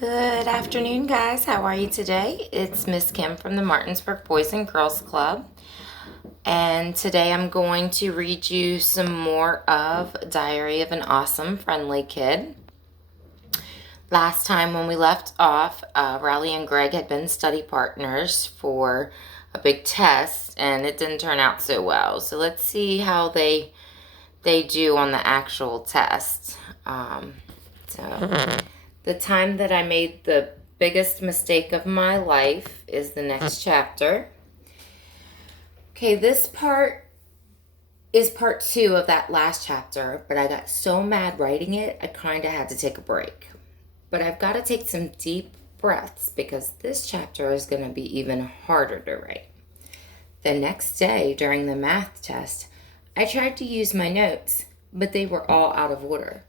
Good afternoon, guys. How are you today? It's Miss Kim from the Martinsburg Boys and Girls Club. And today I'm going to read you some more of Diary of an Awesome Friendly Kid. Last time when we left off, Riley and Greg had been study partners for a big test, and it didn't turn out so well. So let's see how they do on the actual test. The time that I made the biggest mistake of my life is the next chapter. Okay, this part is part 2 of that last chapter, but I got so mad writing it, I kind of had to take a break. But I've got to take some deep breaths because this chapter is going to be even harder to write. The next day, during the math test, I tried to use my notes, but they were all out of order.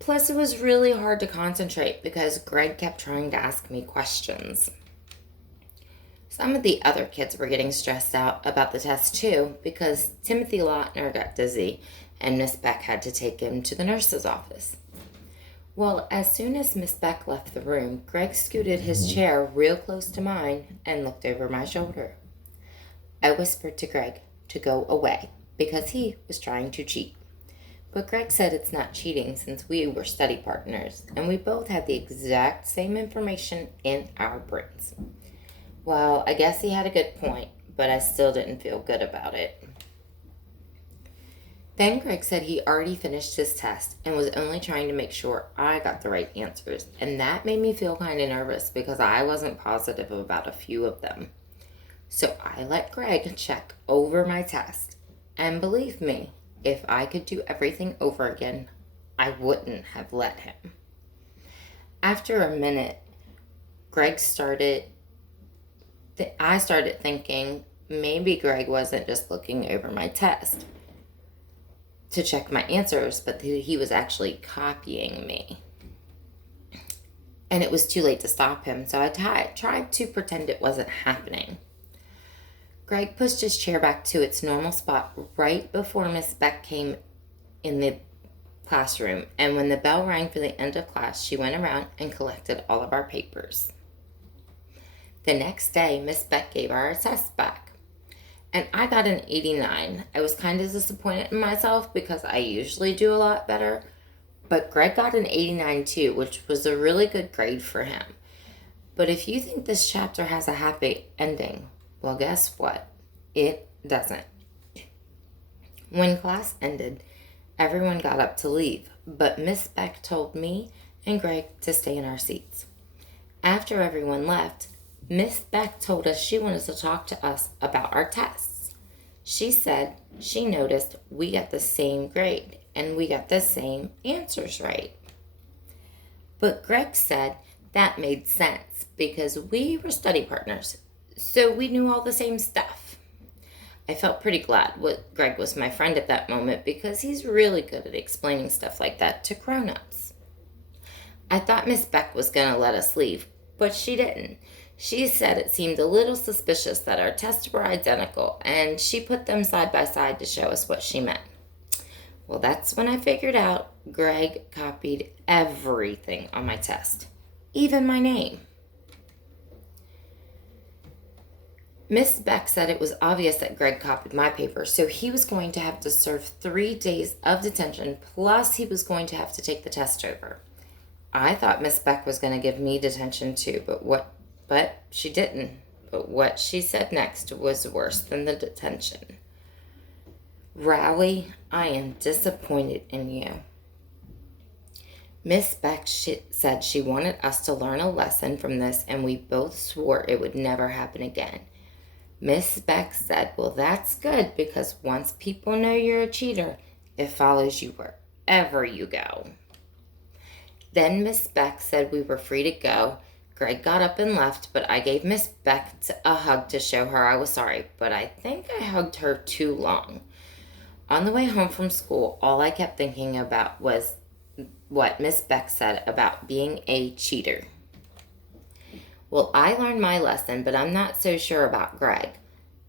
Plus, it was really hard to concentrate because Greg kept trying to ask me questions. Some of the other kids were getting stressed out about the test too because Timothy Lautner got dizzy and Miss Beck had to take him to the nurse's office. Well, as soon as Miss Beck left the room, Greg scooted his chair real close to mine and looked over my shoulder. I whispered to Greg to go away because he was trying to cheat. But Greg said it's not cheating since we were study partners and we both had the exact same information in our brains. Well, I guess he had a good point, but I still didn't feel good about it. Then Greg said he already finished his test and was only trying to make sure I got the right answers, and that made me feel kind of nervous because I wasn't positive about a few of them. So I let Greg check over my test, and believe me, if I could do everything over again, I wouldn't have let him. After a minute, I started thinking maybe Greg wasn't just looking over my test to check my answers, but he was actually copying me. And it was too late to stop him, so I tried to pretend it wasn't happening. Greg pushed his chair back to its normal spot right before Miss Beck came in the classroom, and when the bell rang for the end of class, she went around and collected all of our papers. The next day, Miss Beck gave our test back, and I got an 89. I was kind of disappointed in myself because I usually do a lot better, but Greg got an 89 too, which was a really good grade for him. But if you think this chapter has a happy ending, well, guess what? It doesn't. When class ended, everyone got up to leave, but Miss Beck told me and Greg to stay in our seats. After everyone left, Miss Beck told us she wanted to talk to us about our tests. She said she noticed we got the same grade and we got the same answers right. But Greg said that made sense because we were study partners, so we knew all the same stuff. I felt pretty glad Greg was my friend at that moment because he's really good at explaining stuff like that to grown-ups. I thought Miss Beck was going to let us leave, but she didn't. She said it seemed a little suspicious that our tests were identical, and she put them side by side to show us what she meant. Well, that's when I figured out Greg copied everything on my test, even my name. Miss Beck said it was obvious that Greg copied my paper, so he was going to have to serve 3 days of detention, plus he was going to have to take the test over. I thought Miss Beck was going to give me detention too, but she didn't. But what she said next was worse than the detention. Riley, I am disappointed in you. Miss Beck said she wanted us to learn a lesson from this, and we both swore it would never happen again. Miss Beck said, well, that's good because once people know you're a cheater, it follows you wherever you go. Then Miss Beck said we were free to go. Greg got up and left, but I gave Miss Beck a hug to show her I was sorry, but I think I hugged her too long. On the way home from school, all I kept thinking about was what Miss Beck said about being a cheater. Well, I learned my lesson, but I'm not so sure about Greg.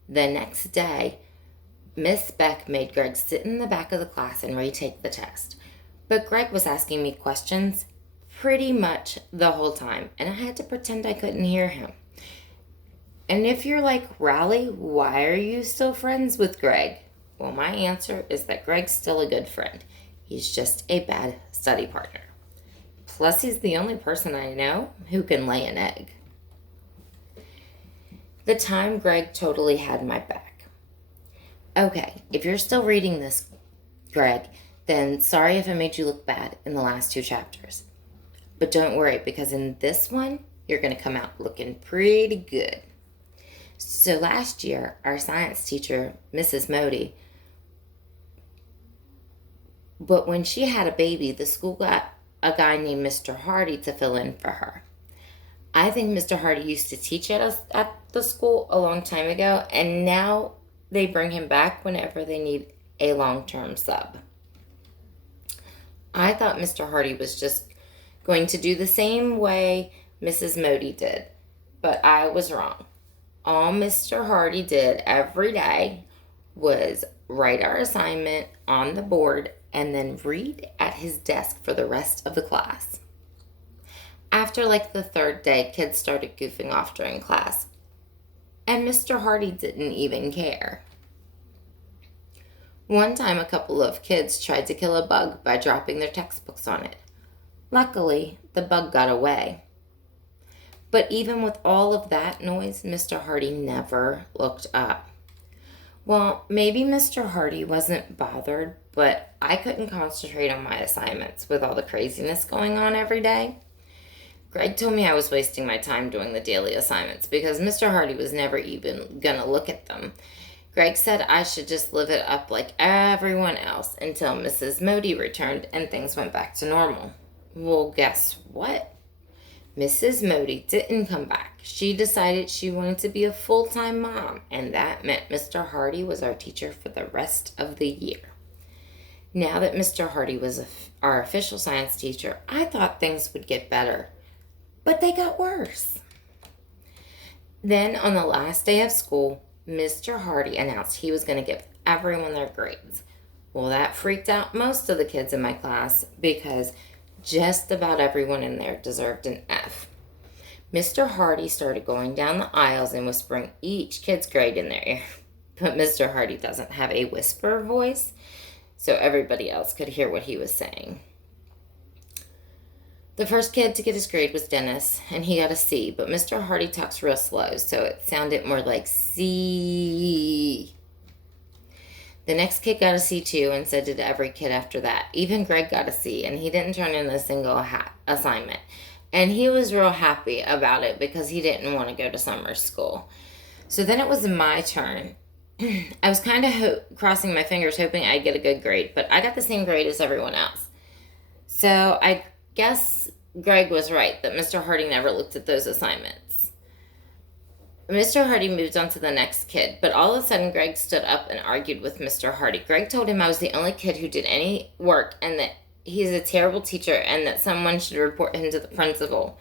The next day, Miss Beck made Greg sit in the back of the class and retake the test. But Greg was asking me questions pretty much the whole time, and I had to pretend I couldn't hear him. And if you're like, Riley, why are you still friends with Greg? Well, my answer is that Greg's still a good friend. He's just a bad study partner. Plus, he's the only person I know who can lay an egg. The time Greg totally had my back. Okay, if you're still reading this, Greg, then sorry if I made you look bad in the last 2 chapters. But don't worry, because in this one, you're going to come out looking pretty good. So last year, our science teacher, Mrs. Modi, but when she had a baby, the school got a guy named Mr. Hardy to fill in for her. I think Mr. Hardy used to teach at us at the school a long time ago, and now they bring him back whenever they need a long-term sub. I thought Mr. Hardy was just going to do the same way Mrs. Modi did, but I was wrong. All Mr. Hardy did every day was write our assignment on the board and then read at his desk for the rest of the class. After like the 3rd day, kids started goofing off during class, and Mr. Hardy didn't even care. One time, a couple of kids tried to kill a bug by dropping their textbooks on it. Luckily, the bug got away. But even with all of that noise, Mr. Hardy never looked up. Well, maybe Mr. Hardy wasn't bothered, but I couldn't concentrate on my assignments with all the craziness going on every day. Greg told me I was wasting my time doing the daily assignments because Mr. Hardy was never even gonna look at them. Greg said I should just live it up like everyone else until Mrs. Modi returned and things went back to normal. Well, guess what? Mrs. Modi didn't come back. She decided she wanted to be a full-time mom, and that meant Mr. Hardy was our teacher for the rest of the year. Now that Mr. Hardy was our official science teacher, I thought things would get better, but they got worse. Then on the last day of school, Mr. Hardy announced he was going to give everyone their grades. Well, that freaked out most of the kids in my class because just about everyone in there deserved an F. Mr. Hardy started going down the aisles and whispering each kid's grade in their ear. But Mr. Hardy doesn't have a whisper voice, so everybody else could hear what he was saying. The first kid to get his grade was Dennis, and he got a C, but Mr. Hardy talks real slow, so it sounded more like C. The next kid got a C too, and so did every kid after that. Even Greg got a C, and he didn't turn in a single assignment. And he was real happy about it because he didn't want to go to summer school. So then it was my turn. I was kind of crossing my fingers hoping I'd get a good grade, but I got the same grade as everyone else. So I guess Greg was right that Mr. Hardy never looked at those assignments. Mr. Hardy moved on to the next kid, but all of a sudden Greg stood up and argued with Mr. Hardy. Greg told him I was the only kid who did any work and that he's a terrible teacher and that someone should report him to the principal.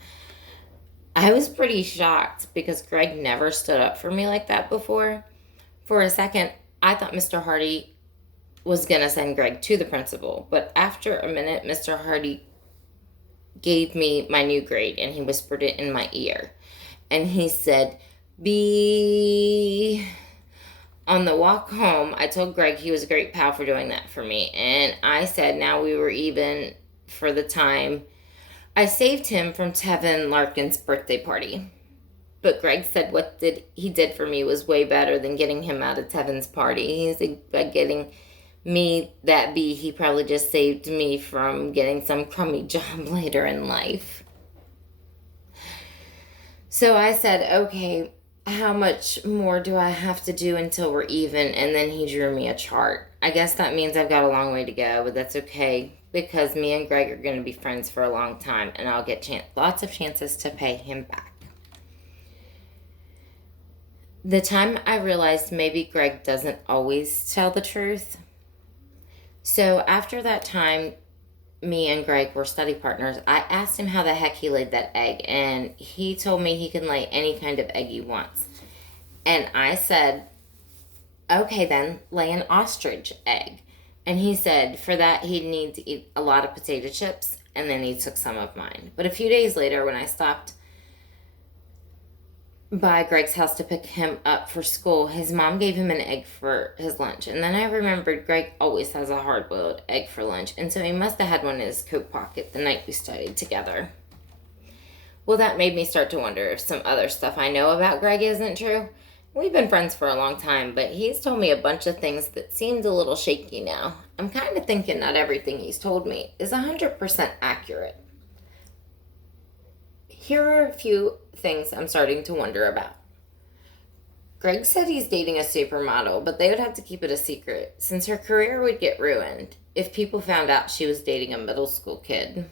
I was pretty shocked because Greg never stood up for me like that before. For a second, I thought Mr. Hardy was going to send Greg to the principal, but after a minute, Mr. Hardy gave me my new grade and he whispered it in my ear. And he said, B. On the walk home, I told Greg he was a great pal for doing that for me. And I said now we were even for the time I saved him from Tevin Larkin's birthday party. But Greg said what he did for me was way better than getting him out of Tevin's party. He said by getting me that B, he probably just saved me from getting some crummy job later in life. So I said, okay, how much more do I have to do until we're even? And then he drew me a chart. I guess that means I've got a long way to go, but that's okay because me and Greg are going to be friends for a long time and I'll get lots of chances to pay him back. The time I realized maybe Greg doesn't always tell the truth. So after that time, me and Greg were study partners. I asked him how the heck he laid that egg, and he told me he can lay any kind of egg he wants. And I said, okay then, lay an ostrich egg. And he said for that he'd need to eat a lot of potato chips and then he took some of mine. But a few days later, when I stopped by Greg's house to pick him up for school, his mom gave him an egg for his lunch. And then I remembered Greg always has a hard-boiled egg for lunch, and so he must have had one in his coat pocket the night we studied together. Well, that made me start to wonder if some other stuff I know about Greg isn't true. We've been friends for a long time, but he's told me a bunch of things that seemed a little shaky now. I'm kind of thinking not everything he's told me is 100% accurate. Here are a few things I'm starting to wonder about. Greg said he's dating a supermodel, but they would have to keep it a secret, since her career would get ruined if people found out she was dating a middle school kid.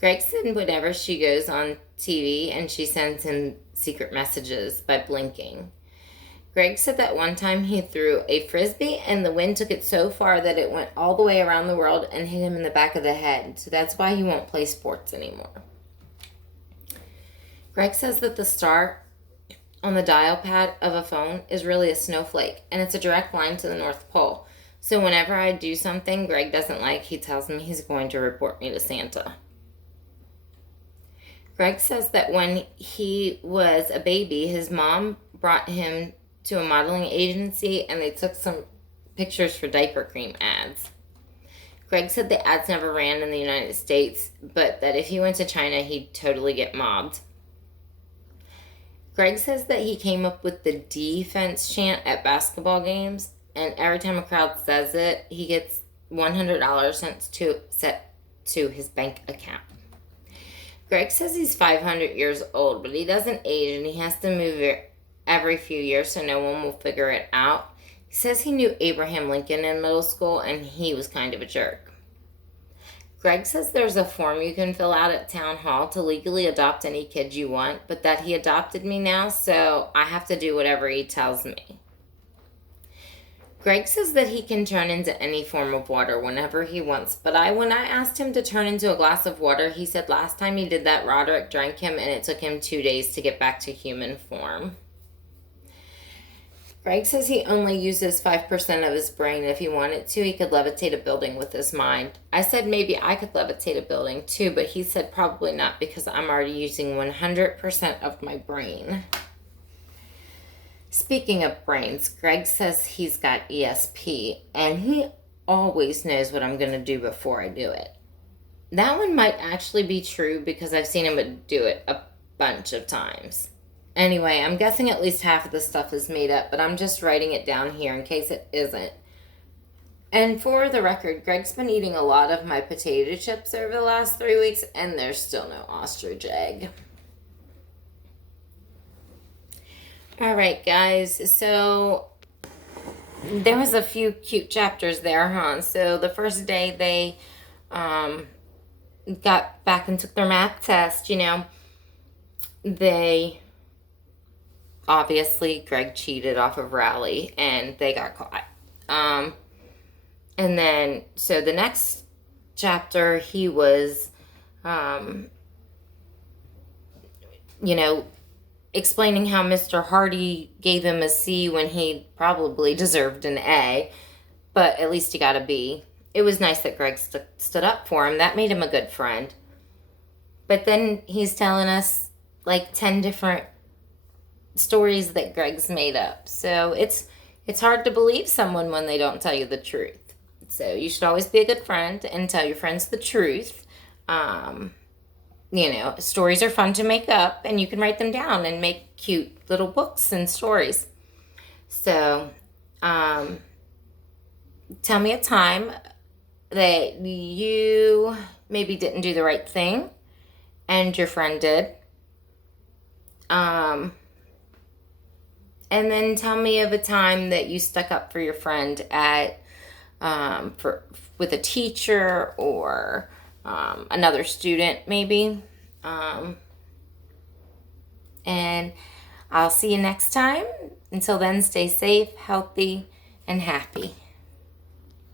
Greg said whenever she goes on TV and she sends him secret messages by blinking. Greg said that one time he threw a frisbee and the wind took it so far that it went all the way around the world and hit him in the back of the head, so that's why he won't play sports anymore. Greg says that the star on the dial pad of a phone is really a snowflake, and it's a direct line to the North Pole. So whenever I do something Greg doesn't like, he tells me he's going to report me to Santa. Greg says that when he was a baby, his mom brought him to a modeling agency and they took some pictures for diaper cream ads. Greg said the ads never ran in the United States, but that if he went to China, he'd totally get mobbed. Greg says that he came up with the defense chant at basketball games, and every time a crowd says it, he gets $100 sent to his bank account. Greg says he's 500 years old, but he doesn't age, and he has to move every few years so no one will figure it out. He says he knew Abraham Lincoln in middle school, and he was kind of a jerk. Greg says there's a form you can fill out at town hall to legally adopt any kid you want, but that he adopted me now, so I have to do whatever he tells me. Greg says that he can turn into any form of water whenever he wants, but when I asked him to turn into a glass of water, he said last time he did that, Roderick drank him, and it took him 2 days to get back to human form. Greg says he only uses 5% of his brain. If he wanted to, he could levitate a building with his mind. I said maybe I could levitate a building too, but he said probably not because I'm already using 100% of my brain. Speaking of brains, Greg says he's got ESP, and he always knows what I'm going to do before I do it. That one might actually be true because I've seen him do it a bunch of times. Anyway, I'm guessing at least half of the stuff is made up, but I'm just writing it down here in case it isn't. And for the record, Greg's been eating a lot of my potato chips over the last 3 weeks, and there's still no ostrich egg. All right, guys, so there was a few cute chapters there, huh? So the first day they got back and took their math test, they... Obviously, Greg cheated off of Rally, and they got caught. And then, so the next chapter, he was, explaining how Mr. Hardy gave him a C when he probably deserved an A, but at least he got a B. It was nice that Greg stood up for him. That made him a good friend. But then he's telling us, 10 different stories that Greg's made up. So it's hard to believe someone when they don't tell you the truth. So you should always be a good friend and tell your friends the truth. Stories are fun to make up, and you can write them down and make cute little books and stories. So tell me a time that you maybe didn't do the right thing and your friend did. And then tell me of a time that you stuck up for your friend with a teacher or another student, maybe. And I'll see you next time. Until then, stay safe, healthy, and happy.